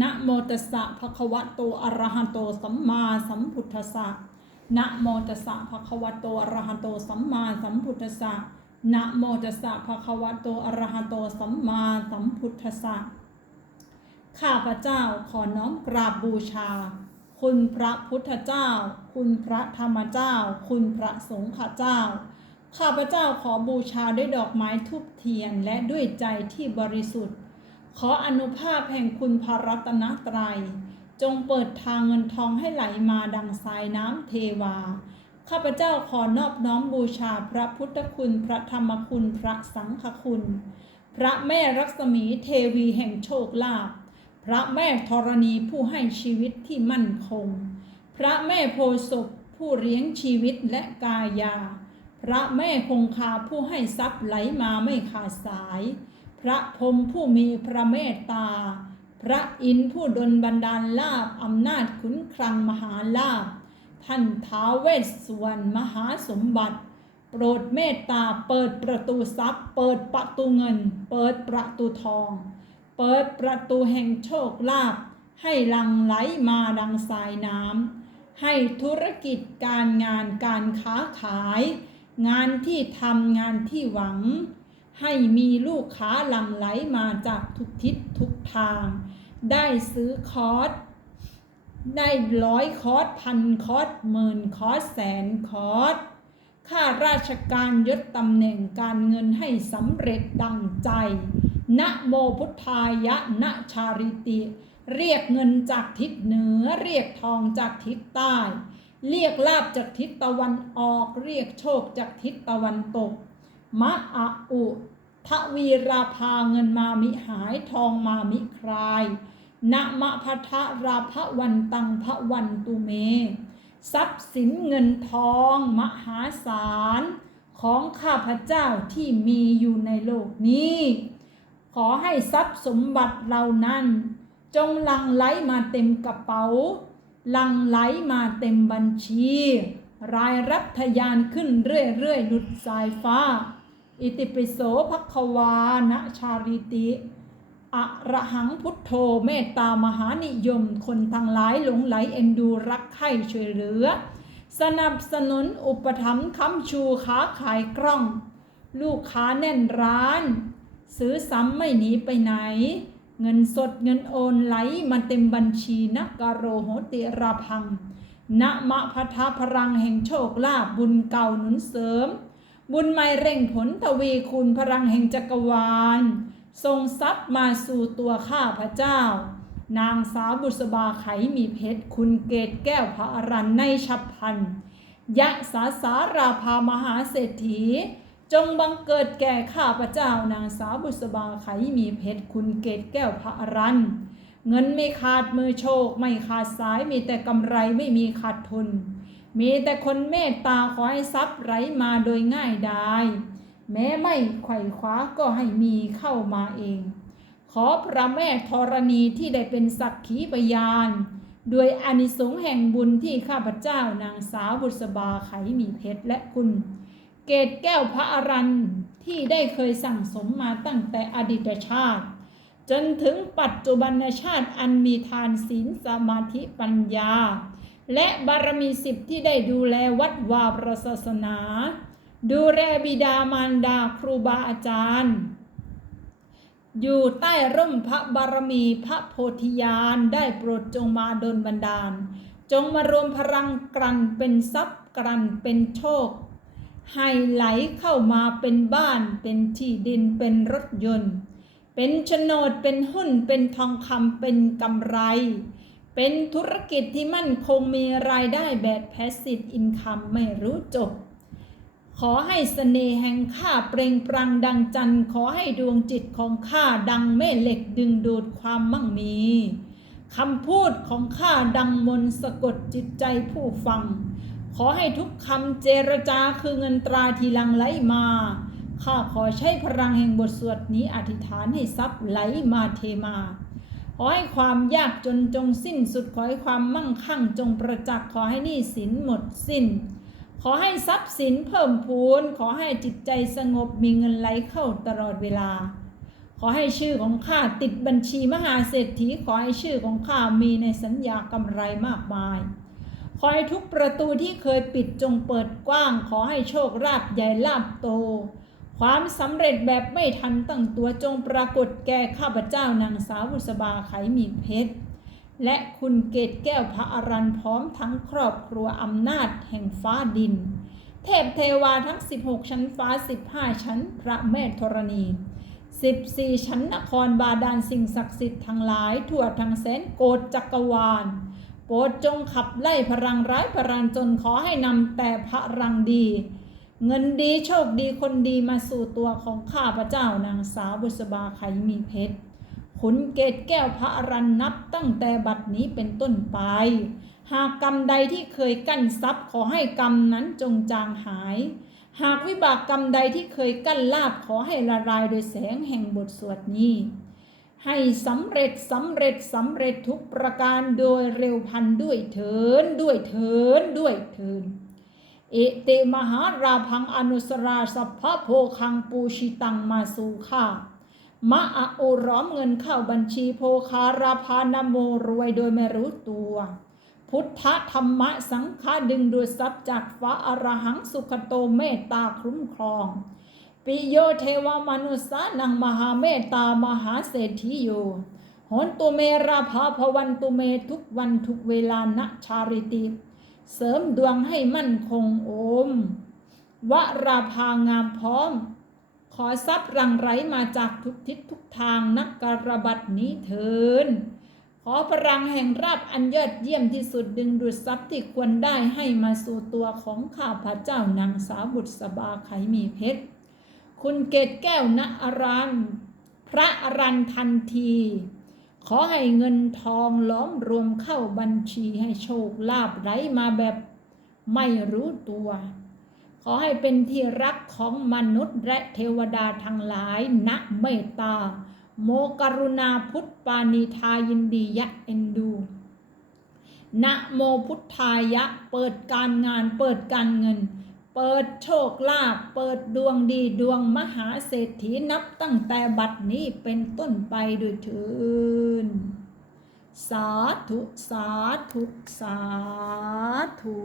นะโมตัสสะภะคะวะโตอะระหะโตสัมมาสัมพุทธัสสะนะโมตัสสะภะคะวะโตอะระหะโตสัมมาสัมพุทธัสสะนะโมตัสสะภะคะวะโตอะระหะโตสัมมาสัมพุทธัสสะข้าพเจ้าขอน้อมกราบบูชา คุณพระพุทธเจ้า คุณพระธรรมเจ้า คุณพระสงฆ์เจ้า ข้าพเจ้าขอบูชาด้วยดอกไม้ทุบเทียนและด้วยใจที่บริสุทธิ์ ขออนุภาพแห่งคุณพระรัตนตรัย จงเปิดทางเงินทองให้ไหลมาดังสายน้ำเทวา ข้าพเจ้าขอนอบน้อมบูชาพระพุทธคุณพระธรรมคุณพระสังฆคุณ พระแม่รักษมีเทวีแห่งโชคลาภพระแม่ธรณีผู้ให้ชีวิตที่มั่นคง พระแม่โพศพผู้เลี้ยงชีวิตและกายา พระแม่คงคาผู้ให้ทรัพย์ไหลมาไม่ขาดสาย ระพรมผู้มีพระเมตตา พระอินทร์ผู้ดลบันดาลลาบอำนาจขุนคลังมหาลาภท่านท้าวเวสสวรรณมหาสมบัติ โปรดเมตตาเปิดประตูทรัพย์ เปิดประตูเงิน เปิดประตูทอง เปิดประตูแห่งโชคลาภให้ลังไหลมาดังสายน้ำให้ธุรกิจการงานการค้าขาย งานที่ทำงานที่หวัง ให้มีลูกค้าหลั่งไหลมาจากทุกทิศทุกทาง ได้ซื้อคอร์สได้ร้อยคอร์สพันคอร์สหมื่นคอร์สแสนคอร์สข้าราชการยศตำแหน่งการเงินให้สำเร็จดังใจ นะโมพุทธายะนะชาริติ เรียกเงินจากทิศเหนือ เรียกทองจากทิศใต้ เรียกลาบจากทิศตะวันออก เรียกโชคจากทิศตะวันตก มะอะอุทวีราภาเงินมามิหายทองมามิคลายนะมะพัทะราภวันตังพระวันตุเม ทรัพย์สินเงินทอง มหาศาล ของข้าพเจ้าที่มีอยู่ในโลกนี้ ขอให้ทรัพย์สมบัติเหล่านั้น จงลังไหลมาเต็มกระเป๋า ลังไหลมาเต็มบัญชี รายรับทะยานขึ้นเรื่อยๆหลุดสายฟ้า อิติปิโสภควานะชาริติอะระหังพุทโธเมตตามหานิยม คนทั้งหลายหลงไหลเอ็นดูรักใคร่ช่วยเหลือ สนับสนุนอุปถัมภ์ค้ำชูค้าขายกล้อง ลูกค้าแน่นร้าน ซื้อซ้ำไม่หนีไปไหน เงินสดเงินโอนไหลมาเต็มบัญชีนักการโรโหติราพังนมะพัทพรังแห่งโชคลาภบุญเก่าหนุนเสริม บุญไม่เร่งผลทวีคูณพลังแห่งจักรวาล ทรงทรัพย์มาสู่ตัวข้าพระเจ้า นางสาวบุษบาไขมีเพชร คุณเกตแก้วพระอรันในฉับพันยะสาสาราภามหาเศรษฐี จงบังเกิดแก่ข้าพระเจ้า นางสาวบุษบาไขมีเพชร คุณเกตแก้วพระอรัน เงินไม่ขาดมือโชค ไม่ขาดสายมีแต่กำไรไม่มีขาดทุน มีแต่คนเมตตาขอให้ทรัพย์ไหลมาโดยง่ายดายแม้ไม่ไขว่คว้าก็ให้มีเข้ามาเอง ขอพระแม่ธรณีที่ได้เป็นสักขีพยานด้วยอานิสงส์แห่งบุญที่ข้าพเจ้านางสาวบุษบาไขมีเพชรและคุณ เกตแก้วพระอรันที่ได้เคยสั่งสมมาตั้งแต่อดีตชาติ จนถึงปัจจุบันชาติอันมีทานศีลสมาธิปัญญา และบารมีสิบที่ได้ดูแลวัดวาประศาสนา ดูแลบิดามารดาครูบาอาจารย์ อยู่ใต้ร่มพระบารมีพระโพธิญาณได้โปรดจงมาดลบันดาล จงมารวมพลังกรันเป็นทรัพย์กรันเป็นโชคให้ไหลเข้ามาเป็นบ้านเป็นที่ดินเป็นรถยนต์ เป็นโฉนดเป็นหุ้นเป็นทองคำเป็นกำไร เป็นธุรกิจที่มั่นคงมีรายได้แบบแพสซีฟอินคัมไม่รู้จบ ขอให้เสน่ห์แห่งข้าเปล่งปรังดังจันทร์ขอให้ดวงจิตของข้าดังแม่เหล็กดึงดูดความมั่งมีคำพูดของข้าดังมนสะกดจิตใจผู้ฟัง ขอให้ทุกคำเจรจาคือเงินตราทีลังไหลมา ข้าขอใช้พลังแห่งบทสวดนี้อธิษฐานให้ทรัพย์ไหลมาเทมา ขอให้ความยากจนจงสิ้นสุด ขอให้ความมั่งคั่งจงประจักษ์ขอให้หนี้สินหมดสิ้น ขอให้ทรัพย์สินเพิ่มพูน ขอให้จิตใจสงบมีเงินไหลเข้าตลอดเวลา ขอให้ชื่อของข้าติดบัญชีมหาเศรษฐี ขอให้ชื่อของข้ามีในสัญญากำไรมากมายขอให้ทุกประตูที่เคยปิดจงเปิดกว้าง ขอให้โชคลาภใหญ่ลาภโต ความสำเร็จแบบไม่ทันตั้งตัวจงปรากฏแก่ข้าพเจ้านางสาวบุษบาไขมีเพชร และคุณเกตแก้วพระอรันพร้อมทั้งครอบครัวอำนาจแห่งฟ้าดิน เทพเทวาทั้ง 16 ชั้นฟ้า 15 ชั้นพระแม่ธรณี 14 ชั้นนครบาดาลสิ่งศักดิ์สิทธิ์ทั้งหลายทั่วทั้งแสนโกดจักรวาลโปรดจงขับไล่พลังร้ายพลังจนขอให้นำแต่พลังดี เงินดีโชคดีคนดีมาสู่ตัวของข้าพระเจ้านางสาวบุษบาไขมีเพชรขุนเกตแก้วพระอรันนับตั้งแต่บัดนี้เป็นต้นไป หากกรรมใดที่เคยกั้นทรัพย์ขอให้กรรมนั้นจงจางหาย หากวิบากกรรมใดที่เคยกั้นลาบขอให้ละลายโดยแสงแห่งบทสวดนี้ ให้สำเร็จสำเร็จสำเร็จทุกประการโดยเร็วพันด้วยเถินด้วยเถินด้วยเถิน เอเตมหาราพังอนุสราสัพพะโพคังปูชิตังมาสู่ข้ามะอะโอร้อมเงินเข้าบัญชีโภคาราพานโมรวยโดยไม่รู้ตัว พุทธธรรมะสังฆาดึงดูดทรัพย์จากฟ้าอรหังสุขโตเมตตาคุ้มครองปิโยเทวมนุสานังมหาเมตตามหาเศรษฐีโยหนตุเมราภาพวันตุเมทุกวันทุกเวลาณชาริติ เสริมดวงให้มั่นคงโอม วราภางามพร้อม ขอทรัพย์รังไหรมาจากทุกทิศทุกทางนักกรบัตนี้เถินขอพลังแห่งราบอันยอดเยี่ยมที่สุดดึงดูดทรัพย์ที่ควรได้ให้มาสู่ตัวของข้าพระเจ้านางสาวบุตรสบาไขมีเพชร คุณเกตแก้วณอรันพระอรันทันที ขอให้เงินทองล้อมรวมเข้าบัญชีให้โชคลาภไหลมาแบบไม่รู้ตัว ขอให้เป็นที่รักของมนุษย์และเทวดาทั้งหลายนะเมตตา โมกรุณาพุทธปานิทายินดียะเอ็นดูนะโมพุทธายะเปิดการงานเปิดการเงิน เปิดโชคลาภเปิดดวงดีดวงมหาเศรษฐีนับตั้งแต่บัดนี้เป็นต้นไปด้วยเถินสาธุ สาธุ สาธุ